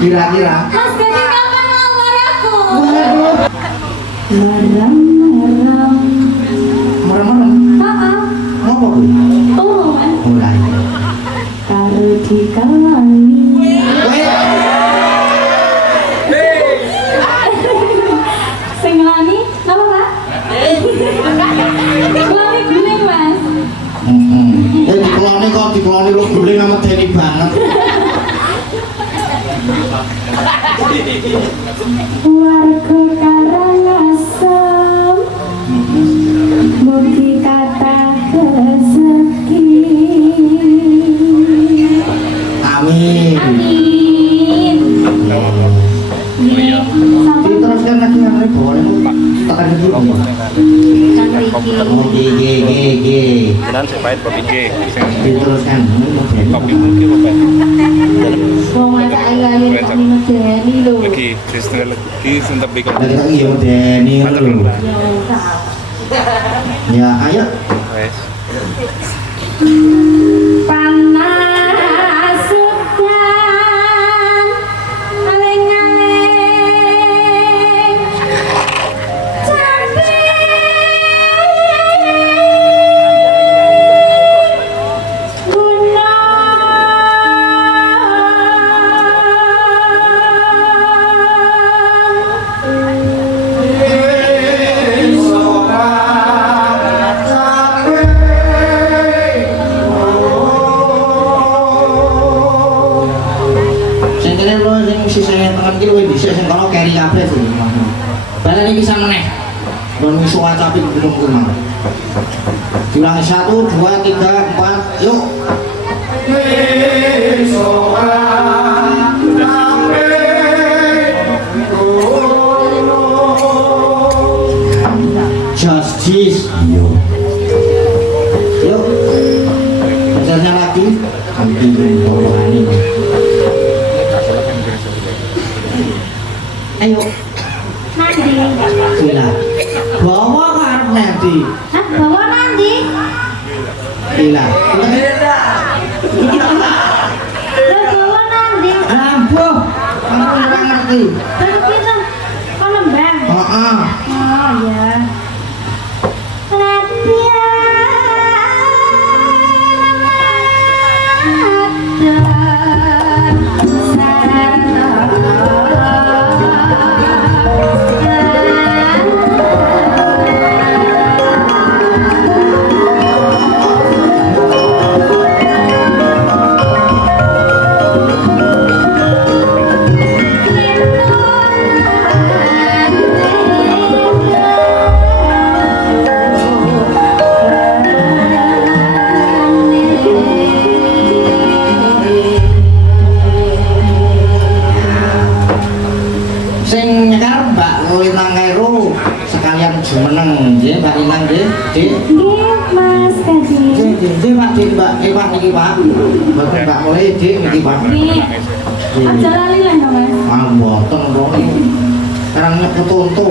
Kira-kira. Mas Dani kapan ngelamar aku? Waduh. Merem-merem. Merem-merem. Ngapa kuwi? Mulai. Karo dikalani. Sing ngelani, napa Pak? Ngelani guling Mas. Dikeloni lu guling sama Deni banget. Warga Karangasem mugi kathah rezeki. Amin. Amin. Diteruskan lagi yang boleh tekan dulu. Dan saya pahit kopi G. Diteruskan. Kopi mungkin apa? Wong masak ayu kami medeni lho. Lagi, setengah lagi sentak bikin. Lagi tak iya Deni lho. Ya, ayo. Wes. Panas sedan aleng-aleng cantik sisanya tangan kiri wih bisa sing kono carry kabeh sih. Balani bisa meneh. Bon wis wacapi belum kurang. Diulangi 1 2 3 4 yuk. Justice. Yuk. Yuk. Misalnya lagi. Ambil ini. Ayo. nanti. Gila. Bawa kan nanti. Hah, bawa nanti? Gila. Lah bawa nanti. Lampuh. Aku ora ngerti. Baru kita kok nembang. Heeh. Oh ya. Sing nyekar Mbak Lintang Kairu sekalian jumeneng nggih Mbak Lintang nggih. Dik. Nggih, Mas Kadi. Nggih Pak Dik Mbak Pak niki Pak. Mboten Mbak Mulai Dik niki Pak. Nggih. Aja lali lah ya, Mas. Ah mboten kok. Sekarang nyebut untu.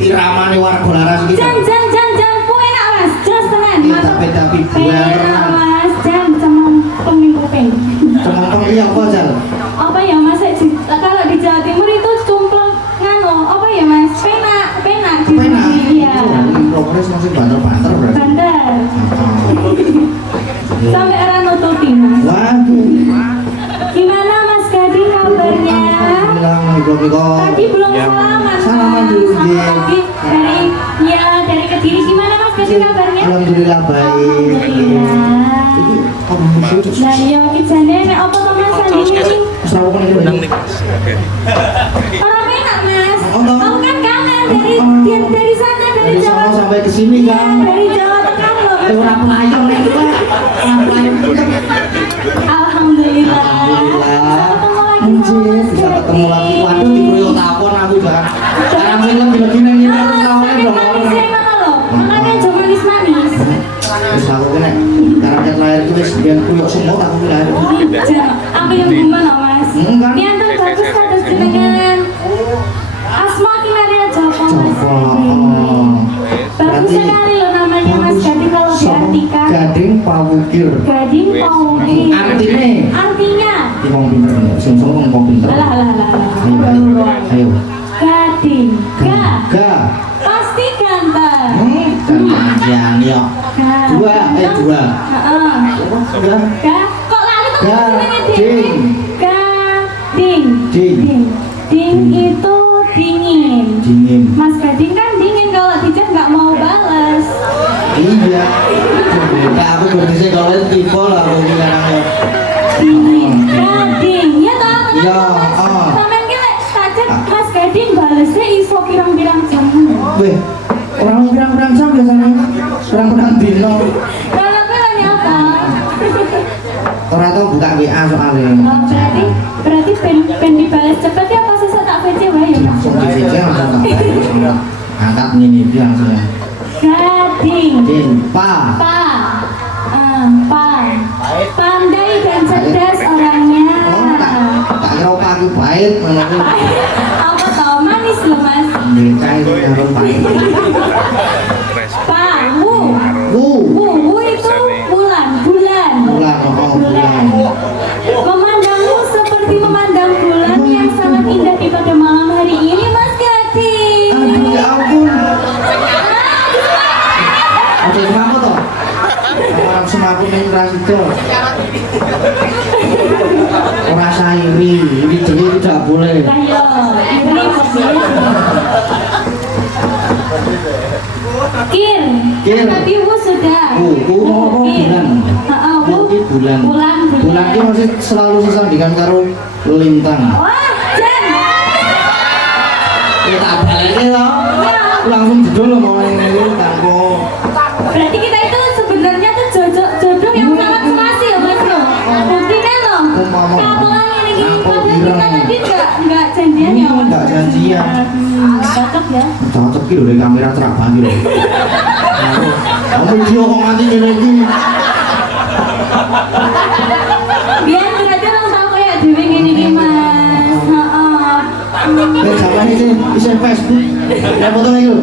iramane warga laras iki. Jam ku enak mas, jelas tenan. Tapi enak mas, jam cemong kuping. Cemong iya apa Jal? Apa ya mas? Kalau di Jawa Timur itu cumplung ngano, apa ya mas? Penak. Iya. Progres masih banter-banter berarti. Banter. Sampai era nutupi mas. Waduh. Gimana mas Gading kabarnya? Tadi belum salaman. Salaman dulu, dari Kediri. Gimana mas Gading kabarnya? Alhamdulillah baik. Alhamdulillah. Nah iya kijane nek apa to mas sandinge? Sarawak ini. Nang nih. Oke. Orang enak mas. Oh, no. Aku kan kangen dari sana dari Dari Jawa. sana sampai ke sini Iya, kan. dari Jawa Tengah loh mas. Orang pelayang nih itu Pak. Orang pelayang itu. Alhamdulillah. Anjir, bisa ketemu lagi. Waduh, di Proyok Tapon aku juga. Sekarang sih lagi neng ini aku tahunya dong. Makanya jom manis-manis. Terus aku kena karakter lahir itu wis biar Proyok semua aku lahir. Aku yang gimana mas? Enggak. Ini antar bagus kados jenengan. Asma Kimaria Joko mas. Bagus sekali loh namanya mas Gading kalau diartikan. Gading Pawukir. Gading Pawukir. Artinya. Ngomong pinter nih, sing-sing ngomong pinter. Alah. Ayo. Gading. Ga. Pasti ganteng. Jangan ya. Dua. Heeh. Dua. Kok lalu tuh Gading. Gading. Ding. Ding itu dingin. Dingin. Mas Gading kan dingin kalau dijak nggak mau bales. Iya. Nah, aku kondisi kalau tipe lah aku sekarang. Dingin. Gading. Ya toh. Ya, Sampeyan ki lek tajak Mas Gading balesnya iso pirang-pirang jam. Weh, orang pirang-pirang jam biasanya. Pirang-pirang dino. Kalau kowe apa? Orang tau buka WA soalnya. Oh, berarti ben dibales cepet ya pas saya tak VC wae ya Mas. Langsung di VC langsung tak baik. Angkat ini dia langsung. Gading. Pa. Pandai dan cerdas orangnya. Oh, tak kira pagi baik mana tuh. Apa tau manis loh mas. Beca itu harus baik. Wu itu bulan. Bulan. Memandangmu seperti memandang bulan yang sangat indah di pada malam hari ini mas Gading. Aduh ya ampun. Oke, kamu toh. Orang semakin interasi itu. Orang sairi, ini jadi tidak boleh. Ayo, ini Kir. Tadi Wu sudah. Wu bulan. Bulan. Bulan itu masih selalu sesandingan karo lintang. Wah, Jan. Ya tak balik loh. Langsung judul mau ini tanggo. Berarti kita itu sebenarnya tuh jodoh yang sangat serasi ya mas loh. Buktinya loh. Kapelan ini padahal kita tadi nggak janjian ya mas. Nggak janjian. Cocok ya. Cocok gitu dari kamera cerak banget loh. Kamu video kok nanti gini. Biar berarti orang tahu kayak dewe gini mas. Sama ini bisa Facebook. Ya foto itu.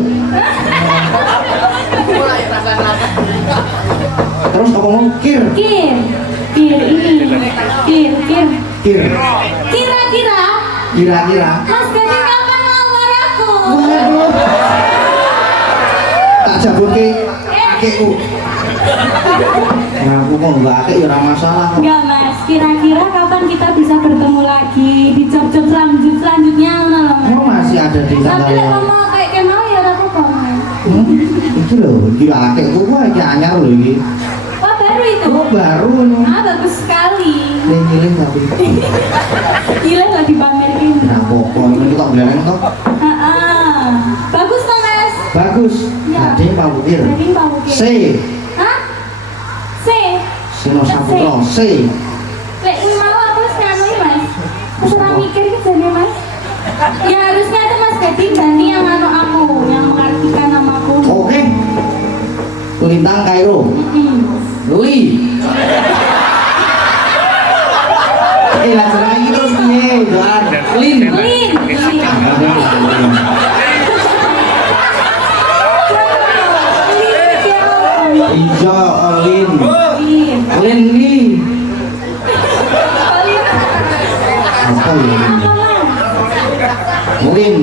Terus apa mau Kir ini. Kira-kira. Mas Gading kapan lamar aku? Waduh. Tak jabut ke kakekku. Nah, aku kok enggak akek ya ora masalah kok. Enggak mas, kira-kira kapan kita bisa bertemu lagi di job-job selanjutnya loh mas. Oh, masih ada di Tapi tanggal. kalau mau kayak kemau ya aku kok mas. Itu loh, di akekku kok iki anyar loh iki. Oh baru itu? Oh, baru no. Ah bagus sekali. Ngiling tapi. Gila nggak dipamerin. Nah, pokok ini kok belereng toh. Bagus toh mas. Bagus. Ya. Gading Pawukir. Gading Pawukir. C. Hah? C. Sino Saputra C. Lek kuwi mau aku sekarang mas. Terserah mikir ke jadi mas. Ya harusnya itu mas Gading Dani yang anu aku, yang mengartikan namaku. Oke. Lintang Kairo. Lui. Langsung lagi terus piye, Doan. Lin. Ijo Lin. Lin. Lin nih. Lin. Apa ya? Apa Mas? Lin.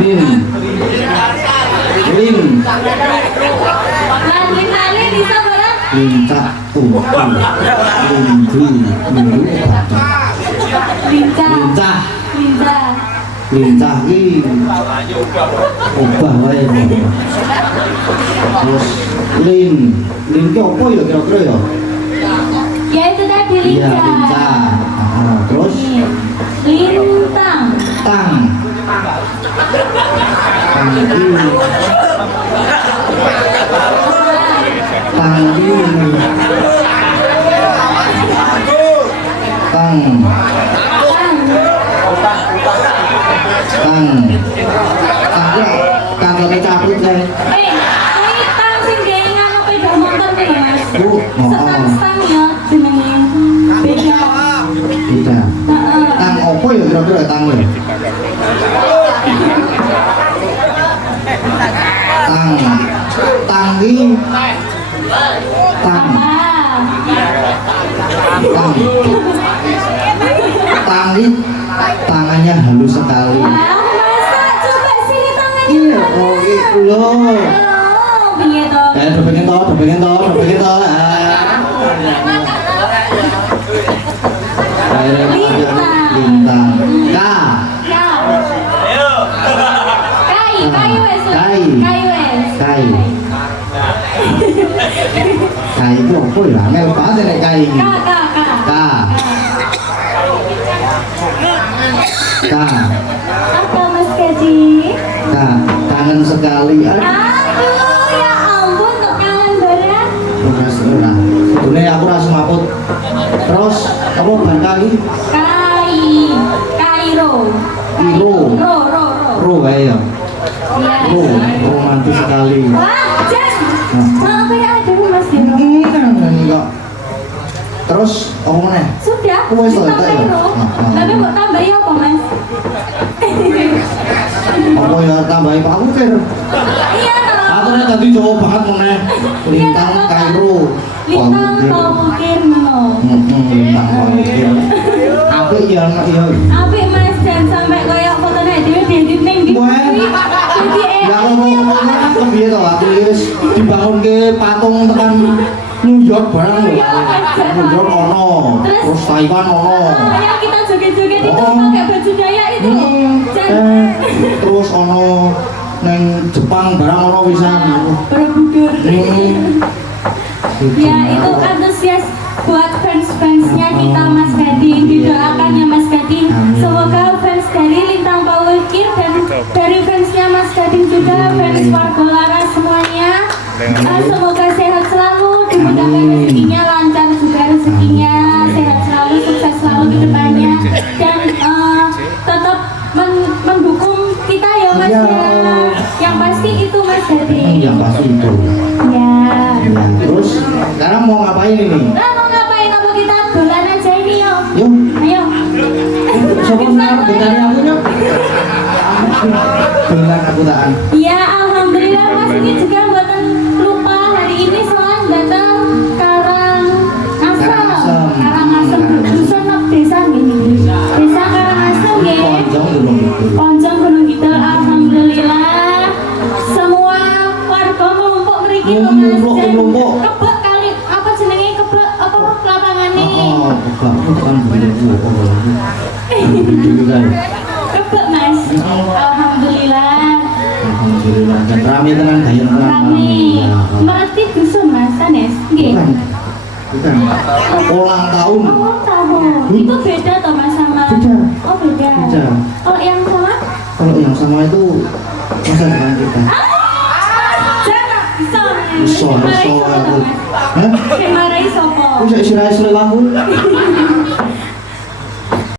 Lin. Lin. Lin bisa barang? Lincah tuh. Lindri. Lincah. Lincah. Lincah. Lincah ki obah wae. Terus Lin ki apa ya kira-kira ya? Ya itu tadi Iya, lincah. lincah. Terus Lintang. tang. Tanggi. Tang. Tang. Tang kene cabut kae. Ini tang sing gawe ngono peda motor kuwi ya, Mas. Bu, Stang ya jenenge. Beda. Beda. Heeh. Tang opo ya kira-kira tang ya? Tang. Tanggi. Tang. Tang. Tanggi. Tangannya halus sekali. Wah, masa coba sini tangannya. Iya, oh gitu loh. Oh, piye to? Udah pengen toh. Lintang. K. Ya. Kai wes. Kai. Kai wes. Kai. Kai itu apa ya? Angel banget nek kai ini. K. K. Apa Mas Kaji? K. Kangen sekali. Aduh, ya ampun kok kangen bareng. Terus ora. Dene aku ora semaput. Terus apa ban kali? Kairo. Iro. Ro. Ro wae ya. Iya. Ro, romantis sekali. Wah, Jan. Maaf ya ada Mas ya. Enggak. Terus apa meneh? Sudah. Wes to, ditambah tak ya? Ro. Tapi mau tambahi apa Mas? Apa ya tambahi Pak Ukir? Iya toh. Aturnya tadi jauh banget meneh. Lintang Kairo. Lintang kau mungkin no. Lintang Ukir. Apik ya anak ya. Apik Mas dan sampai koyo fotone dhewe diedit ning ndi. Wah. Jadi Ya ngomong-ngomong kan kepiye to aku wis dibangunke patung tekan New York barang lho. New York ono, terus Taiwan ono. yang kita joget-joget itu Oh. pakai baju Dayak itu loh. Jan. Terus ono neng Jepang barang ono pisan. Borobudur. Ya Ya itu antusias buat fans-fansnya kita Mas Gading, didoakan ya Mas Gading. Semoga fans dari Lintang Pawukir dan dari fansnya Mas Gading juga, fans Warga Laras semuanya. Semoga sehat selalu, dimudahkan rezekinya, lancar juga rezekinya, sehat selalu, sukses selalu ke depannya, dan tetap mendukung kita ya Mas Ya. ya. Yang pasti itu Mas Gading. Yang pasti itu. Ya. Ya, terus sekarang mau ngapain ini? Nah, mau ngapain apa kita dolan aja ini yo? Yuk, Ayo. coba sekarang bentar aku nyok. Dengan aku taan. Ya, alhamdulillah Mas ini juga buatan lupa hari ini soal datang Karangasem. Karangasem dusun nop desa gini. Desa Karangasem nggih. Ponjong belum itu. Ponjong Gunung Kidul, alhamdulillah. Semua warga ngumpuk mriki lho Mas. Ngumpuk. Kebek kali apa jenenge kebek apa lapangane? Bukan begitu. Juga. Kebek Mas. Alhamdulillah. Alhamdulillah. Dan rame tenan gaya tenan. Rame. Merti dusun Mas Sanes. Nggih. Bukan. Ulang tahun. Oh, tahun. Itu beda toh Mas sama? Beda. Oh, beda. Beda. Kalau yang sama? Kalau yang sama itu masa depan kita. Jangan. Bisa. Iso, Marahi iso sopo aku. toh, Mas? Hah? Marahi sopo? Aku bisa istirahat sore lampu.